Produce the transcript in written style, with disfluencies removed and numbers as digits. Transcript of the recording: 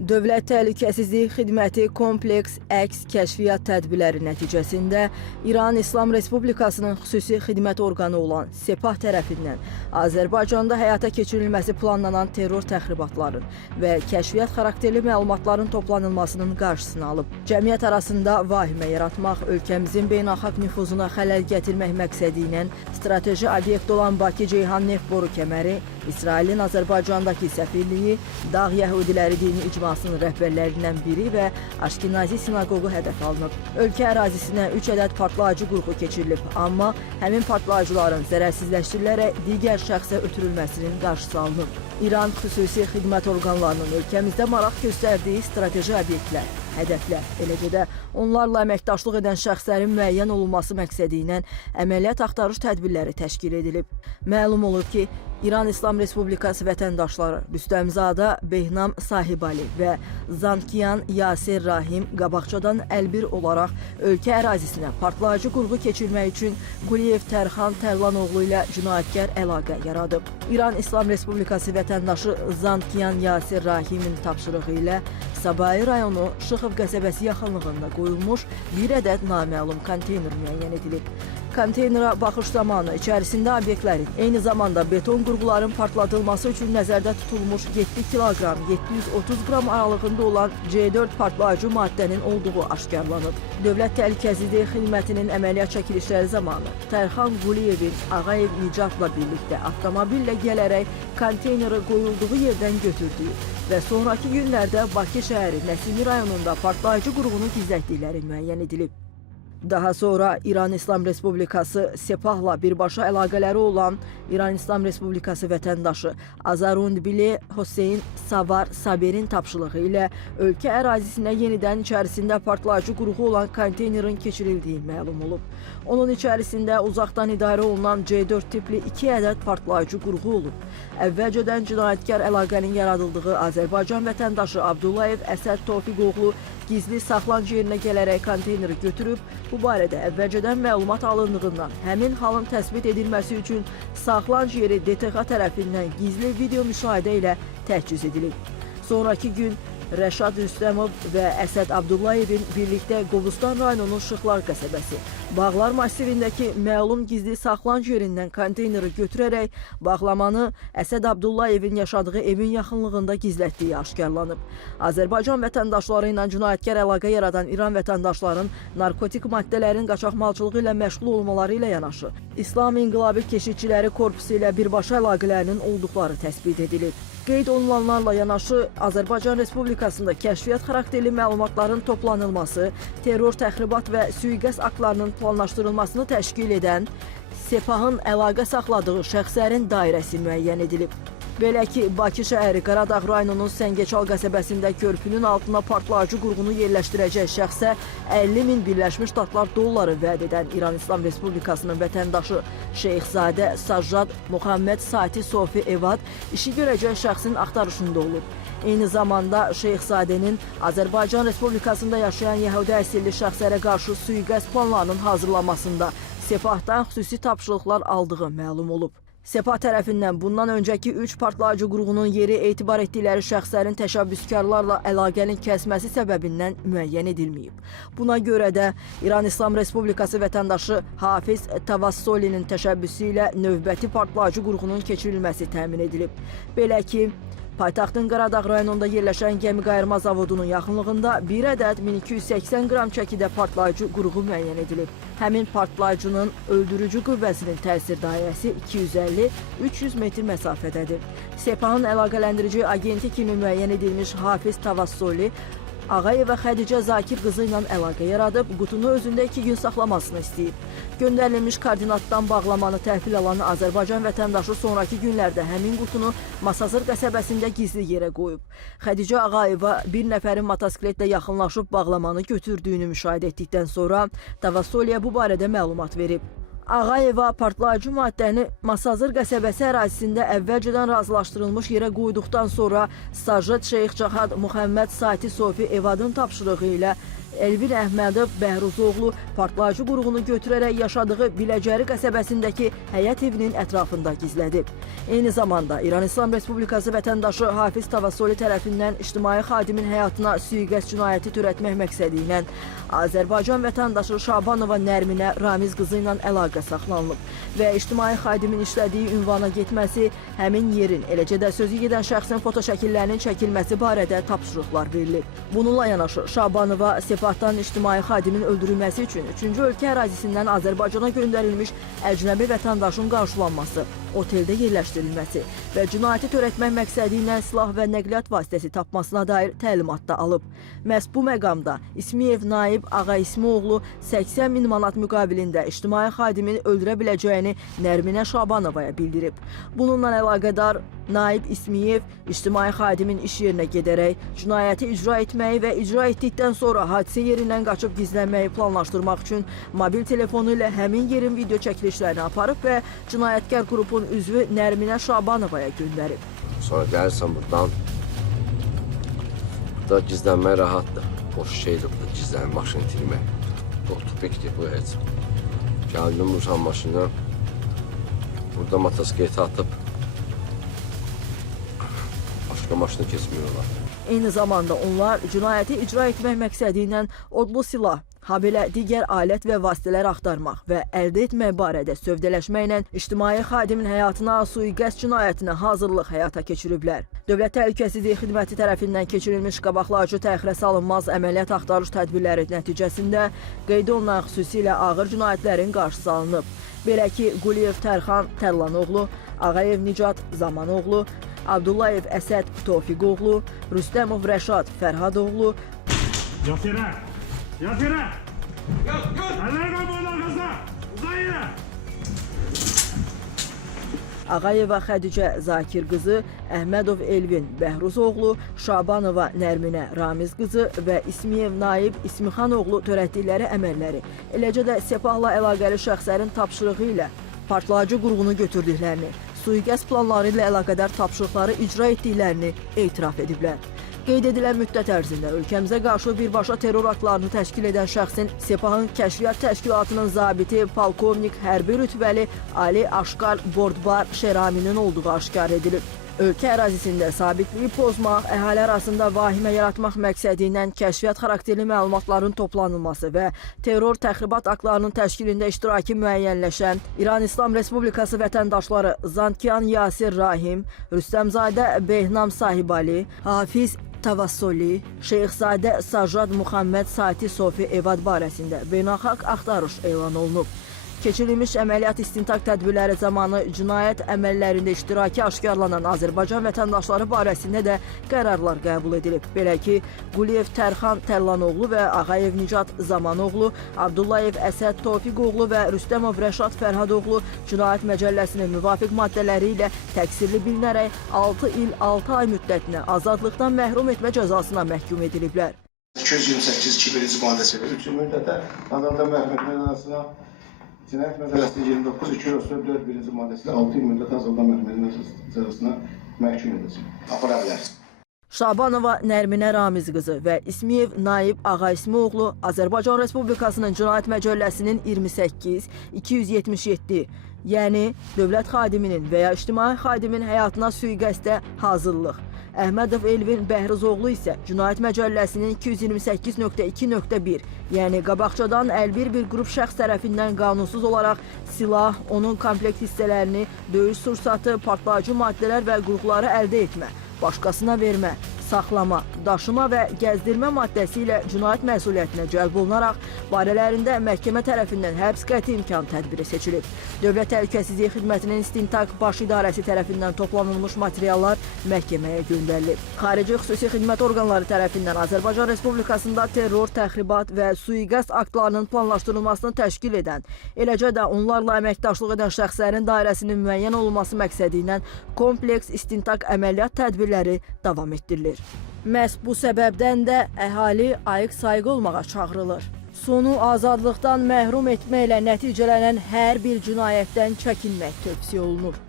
Dövlət Təhlükəsizlik Xidməti kompleks əks kəşfiyyat tədbirləri nəticəsində İran İslam Respublikasının xüsusi xidmət orqanı olan Sepah tərəfindən Azərbaycanda həyata keçirilməsi planlanan terror təxribatların və kəşfiyyat xarakterli məlumatların toplanılmasının qarşısını alıb. Cəmiyyət arasında vahimə yaratmaq, ölkəmizin beynəlxalq nüfuzuna xələl gətirmək məqsədi ilə strateji obyekt olan Bakı-Ceyhan neft boru kəməri, İsrailin Azərbaycandakı səfirliyi, Dağ Yəhudiləri dini icmasının rəhbərlərindən biri və Aşkenazi sinaqoqu hədəf alınıb. Ölkə ərazisinə 3 ədəd partlayıcı qurğu keçirilib, amma həmin partlayıcıların zərərsizləşdirilərək digər şəxsə ötürülməsinin qarşısı alınıb. İran xüsusi xidmət orqanlarının ölkəmizdə maraq göstərdiyi strateji obyektlər, hədəflər, eləcə də onlarla əməkdaşlıq edən şəxslərin müəyyən olunması məqsədi ilə əməliyyat axtarış tədbirləri təşkil edilib. Məlum olub ki, İran İslam Respublikası vətəndaşları Rüstəmzadə Behnam Sahibali və Zankiyan Yasir Rahim qabaqcadan əlbir olaraq ölkə ərazisinə partlayıcı qurğu keçirmək üçün Quliyev Tərxan Tərlanoğlu ilə cinayətkar əlaqə yaradıb. İran İslam Respublikası vətəndaşı Zankiyan Yasir Rahimin tapşırığı ilə Sabayi rayonu Şıxov qəsəbəsi yaxınlığında qoyulmuş bir ədəd naməlum konteyner müəyyən edilib. Konteynera baxış zamanı içərisində obyektlərin, eyni zamanda beton qurğuların partladılması üçün nəzərdə tutulmuş 7 kiloqram, 730 qram aralığında olan C4 partlayıcı maddənin olduğu aşkarlanıb. Dövlət Təhlükəsizlik Xidmətinin əməliyyat çəkilişləri zamanı Tərxan Quliyevin Ağayev Nicatla birlikdə avtomobillə gələrək konteyneri qoyulduğu yerdən götürdüyü və sonraki günlərdə Bakı şəhəri Nəsimi rayonunda partlayıcı qurğunu gizlətdikləri müəyyən edilib. Daha sonra İran İslam Respublikası Sepahla birbaşa əlaqələri olan İran İslam Respublikası vətəndaşı Azarundbili Hüseyn Savar Saberin tapşırığı ilə ölkə ərazisinə yenidən içərisində partlayıcı qurğu olan konteynerin keçirildiyi məlum olub. Onun içərisində uzaqdan idarə olunan C4 tipli 2 ədəd partlayıcı qurğu olub. Əvvəlcədən cinayətkar əlaqənin yaradıldığı Azərbaycan vətəndaşı Abdullayev Əsəd Tofiqoğlu gizli saxlanc yerinə gələrək konteyneri götürüb, bu barədə əvvəlcədən məlumat alındığından həmin halın təsbit edilməsi üçün saxlanc yeri DTX tərəfindən gizli video müşahidə ilə təchiz edilib. Sonraki gün Rəşad Rüstəmov və Əsəd Abdullayevin birlikdə Qobustan rayonunun Şıxlar qəsəbəsi, Bağlar masivindəki məlum gizli saxlanc yerindən konteyneri götürərək bağlamanı Əsəd Abdullayevin yaşadığı evin yaxınlığında gizlətdiyi aşkarlanıb. Azərbaycan vətəndaşları ilə cinayətkar əlaqə yaradan İran vətəndaşların narkotik maddələrin qaçaqmalçılığı ilə məşğul olmaları ilə yanaşı, İslam İnqilabı Keşikçiləri Korpusu ilə birbaşa əlaqələrinin olduqları təsbit edilib. Qeyd olunanlarla yanaşı Azərbaycan Respublikasında kəşfiyyat xarakterli məlumatların toplanılması, terror, təxribat və sui-qəsd aktlarının planlaşdırılmasını təşkil edən Sepahın əlaqə saxladığı şəxslərin dairəsi müəyyən edilib. Belə ki, Bakı şəhəri Qaradağ rayonunun Səngəçal qəsəbəsində körpünün altına partlayıcı qurğunu yerləşdirəcək şəxsə 50.000 Birləşmiş Ştatlar dolları vəd edən İran İslam Respublikasının vətəndaşı Şeyxzadə Sajjad Muhammed Sati Sofi Evad işi görəcək şəxsin axtarışında olub. Eyni zamanda Şeyxzadənin Azərbaycan Respublikasında yaşayan Yəhudi əsilli şəxslərə qarşı sui-qəsd planlarının hazırlanmasında Sepahdan xüsusi tapşırıqlar aldığı məlum olub. Sepah tərəfindən bundan öncəki 3 partlayıcı qurğunun yeri etibar etdikləri şəxslərin təşəbbüskarlarla əlaqənin kəsməsi səbəbindən müəyyən edilməyib. Buna görə də İran İslam Respublikası vətəndaşı Hafiz Tavassolinin təşəbbüsü ilə növbəti partlayıcı qurğunun keçirilməsi təmin edilib. Belə ki, paytaxtın Qaradağ rayonunda yerləşən gəmi qayırma zavodunun yaxınlığında bir ədəd 1280 qram çəkidə partlayıcı qurğu müəyyən edilib. Həmin partlayıcının öldürücü qüvvəsinin təsir dairəsi 250-300 metr məsafədədir. Sepahın əlaqələndirici agenti kimi müəyyən edilmiş Hafiz Tavassoli, Ağayev və Xədicə Zakir qızı ilə əlaqə yaradıb, qutunu özündə 2 gün saxlamasını istəyib. Göndərilmiş koordinatdan bağlamanı təhvil alan Azərbaycan vətəndaşı sonraki günlərdə həmin qutunu Masazır qəsəbəsində gizli yerə qoyub. Xədicə Ağayeva bir nəfərin motosikletlə yaxınlaşıb bağlamanı götürdüyünü müşahidə etdikdən sonra Tavassoliyə bu barədə məlumat verib. Ağayeva partlayıcı maddəni Masazır qəsəbəsi ərazisində əvvəlcədən razılaşdırılmış yerə qoyduqdan sonra Sajjad Şeyx Cahad Muhammed Sati Sofi Evadın tapşırığı ilə Elvin Əhmədov Bəhruzoğlu partlayıcı qurğunu götürərək yaşadığı Biləcəri qəsəbəsindəki həyət evinin ətrafında gizlədib. Eyni zamanda İran İslam Respublikası vətəndaşı Hafiz Tavassoli tərəfindən ictimai xadimin həyatına sui-qəsd cinayəti törətmək məqsədi ilə Azərbaycan vətəndaşı Şabanova Nərminə Ramiz qızı ilə əlaqə saxlanılıb və ictimai xadimin işlədiyi ünvana getməsi, həmin yerin, eləcə də sözü gedən şəxsin fotoşəkillərinin çəkilməsi barədə tapşırıqlar verilib. Bununla yanaşı Şabanova Sepahdan ictimai xadimin öldürülməsi üçün 3-cü ölkə ərazisindən Azərbaycana göndərilmiş əcnəbi vətəndaşın qarşılanması, oteldə yerləşdirilməsi və cinayəti törətmək məqsədi ilə silah və nəqliyyat vasitəsi tapmasına dair təlimat da alıb. Məhz bu məqamda İsmiyev Naib Ağaismioğlu 80 min manat müqabilində ictimai xadimin öldürə biləcəyini Nərminə Şabanovaya bildirib. Bununla əlaqədar Naib İsmiyev ictimai xadimin iş yerinə gedərək cinayəti icra etməyi və icra etdikdən sonra hadisə yerindən qaçıb gizlənməyi planlaşdırmaq üçün mobil telefonu ilə həmin yerin video çəkilişlərini aparıb və cinayətkar qrupun üzvü Nərminə Şabanovaya göndərib. Sonra gəlirsən buradan, burada gizlənmək rahatdır. Boş şeydir burada gizlənmək, maşını itirmək. Çox tupikdir bu heç. Gəldim Rusan maşını, burada motosiketi atıb başqa maşını keçmiyorlar. Eyni zamanda onlar cinayəti icra etmək məqsədi ilə odlu silah, habelə digər alət və vasitələr axtarmaq və əldə etmək barədə sövdələşməklə ictimai xadimin həyatına sui-qəsd cinayətinə hazırlıq həyata keçiriblər. Dövlət Təhlükəsizlik Xidməti tərəfindən keçirilmiş qabaqlayıcı təxirə salınmaz əməliyyat axtarış tədbirləri nəticəsində qeyd olunan xüsusilə ağır cinayətlərin qarşısı alınıb. Belə ki, Quliyev Tərxan Tərlanoğlu, Ağayev Nicat Zamanoğlu, Abdullayev Əsəd Tofiqoğlu, Rüstəmov Rəşad Fərhadoğlu, Yat yerə! Yat yerə! Əlləri qabanın arkasına! Uzan yerə! Ağayeva Xədicə Zakir qızı, Əhmədov Elvin Bəhruzoğlu, Şabanova Nərminə Ramiz qızı və İsmiyev Naib İsmixanoğlu törətdikləri əməlləri, eləcə də Sepahla əlaqəli şəxslərin tapşırığı ilə partlayıcı qurğunu götürdüklərini, sui-qəsd planları ilə əlaqədar tapşırıqları icra etdiklərini etiraf ediblər. Qeyd edilən müddət ərzində ölkəmizə qarşı birbaşa terror aktlarını təşkil edən şəxsin Sepahın Kəşfiyyat Təşkilatının zabiti polkovnik hərbi rütbəli Ali Aşqar Bordbar Şeraminin olduğu aşkar edilib. Ölkə ərazisində sabitliyi pozmaq, əhali arasında vahimə yaratmaq məqsədi ilə kəşfiyyat xarakterli məlumatların toplanılması və terror təxribat aktlarının təşkilində iştiraki müəyyənləşən İran İslam Respublikası vətəndaşları Zankiyan Yasir Rahim, Rüstəmzadə Behnam Sahibali, Hafiz Tavassoli, Şeyxzadə Sajad Muhammed Sati Sofi Evad barəsində beynəlxalq axtarış elan olunub. Keçirilmiş əməliyyat istintaq tədbirləri zamanı cinayət əməllərində iştiraki aşkarlanan Azərbaycan vətəndaşları barəsində də qərarlar qəbul edilib. Belə ki, Quliyev Tərxan Tərlanoğlu və Ağayev Nicat Zamanoğlu, Abdullayev Əsəd Tofiqoğlu və Rüstəmov Rəşad Fərhadoğlu Cinayət Məcəlləsinin müvafiq maddələri ilə təqsirli bilinərək 6 il 6 ay müddətinə azadlıqdan məhrum etmə cəzasına məhkum ediliblər. 228-2 maddəsi 3 il müddətə azadlıqdan məhrum etmə cəzasına, Cinayət Məcəlləsinin 29-234 birinci maddəsində 6 il müddət azadlıqdan məhrum etmə cəzasına məhkum edilsin. Apara bilər. Şabanova Nərminə Ramiz qızı və İsmiyev Naib Ağaismioğlu Azərbaycan Respublikasının Cinayət Məcəlləsinin 28-277, yəni dövlət xadiminin və ya ictimai xadimin həyatına sui-qəsdə hazırlıq. Əhmədov Elvin Bəhruzoğlu isə Cinayət Məcəlləsinin 228.2.1, yəni qabaqcadan əlbir bir qrup şəxs tərəfindən qanunsuz olaraq silah, onun komplekt hissələrini, döyüş sursatı, partlayıcı maddələr və qurğuları əldə etmə, başqasına vermə, saxlama, daşıma və gəzdirmə maddəsi ilə cinayət məsuliyyətinə cəlb olunaraq barələrində məhkəmə tərəfindən həbs qəti imkan tədbiri seçilib. Dövlət Təhlükəsizlik Xidmətinin İstintaq Baş İdarəsi tərəfindən toplanılmış materiallar məhkəməyə göndərilib. Xarici xüsusi xidmət orqanları tərəfindən Azərbaycan Respublikasında terror, təxribat və sui-qəsd aktlarının planlaşdırılmasını təşkil edən, eləcə də onlarla əməkdaşlıq edən şəxslərin dairəsinin müəyyən olunması məqsədi ilə kompleks istintaq əməliyyat tədbirləri davam etdirilir. Məhz bu səbəbdən də əhali ayıq-sayıq olmağa çağırılır. Sonu azadlıqdan məhrum etməklə nəticələnən hər bir cinayətdən çəkinmək tövsiyə olunur.